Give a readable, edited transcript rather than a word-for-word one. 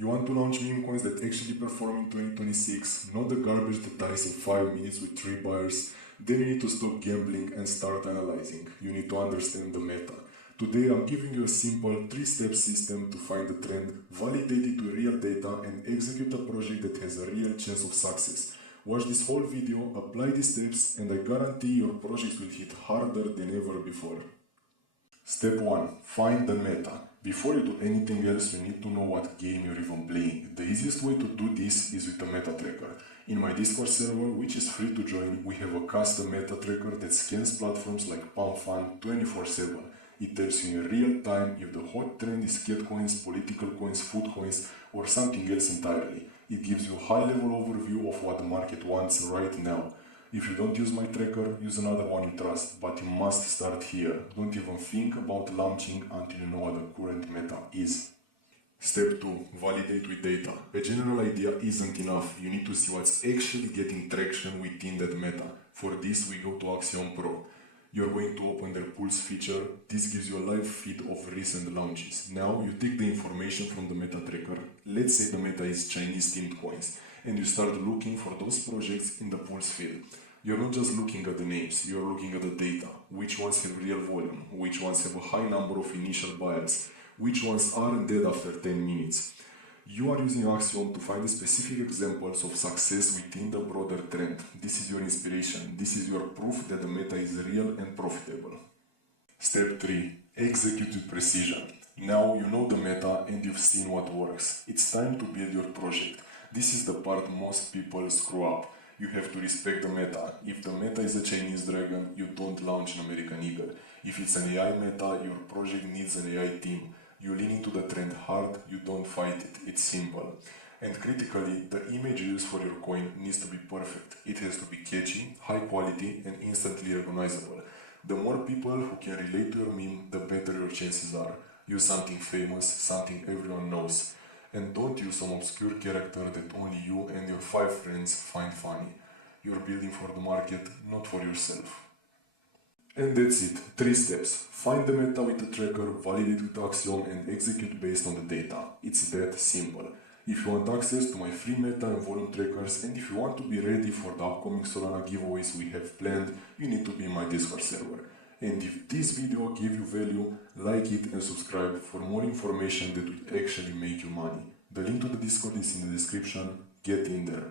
You want to launch meme coins that actually perform in 2026, not the garbage that dies in 5 minutes with 3 buyers. Then you need to stop gambling and start analyzing. You need to understand the meta. Today I'm giving you a simple 3-step system to find the trend, validate it with real data and execute a project that has a real chance of success. Watch this whole video, apply these steps and I guarantee your project will hit harder than ever before. Step 1. Find the meta. Before you do anything else, you need to know what game you're even playing. The easiest way to do this is with a meta tracker. In my Discord server, which is free to join, we have a custom meta tracker that scans platforms like PumpFun 24/7. It tells you in real time if the hot trend is cat coins, political coins, food coins, or something else entirely. It gives you a high-level overview of what the market wants right now. If you don't use my tracker, use another one you trust, but you must start here. Don't even think about launching until you know what the current meta is. Step 2. Validate with data. A general idea isn't enough. You need to see what's actually getting traction within that meta. For this, we go to Axiom Pro. You're going to open their Pulse feature. This gives you a live feed of recent launches. Now you take the information from the meta tracker. Let's say the meta is Chinese themed coins, and you start looking for those projects in the Pulse feed. You're not just looking at the names, you're looking at the data. Which ones have real volume, which ones have a high number of initial buyers, which ones aren't dead after 10 minutes. You are using Axiom to find the specific examples of success within the broader trend. This is your inspiration. This is your proof that the meta is real and profitable. Step 3. Execute with precision. Now you know the meta and you've seen what works. It's time to build your project. This is the part most people screw up. You have to respect the meta. If the meta is a Chinese dragon, you don't launch an American eagle. If it's an AI meta, your project needs an AI team. You lean into the trend hard, you don't fight it. It's simple. And critically, the image you use for your coin needs to be perfect. It has to be catchy, high quality, and instantly recognizable. The more people who can relate to your meme, the better your chances are. Use something famous, something everyone knows. And don't use some obscure character that only you and your 5 friends find funny. You're building for the market, not for yourself. And that's it. 3 steps. Find the meta with the tracker, validate with Axiom, and execute based on the data. It's that simple. If you want access to my free meta and volume trackers, and if you want to be ready for the upcoming Solana giveaways we have planned, you need to be in my Discord server. And if this video gave you value, like it and subscribe for more information that will actually make you money. The link to the Discord is in the description. Get in there.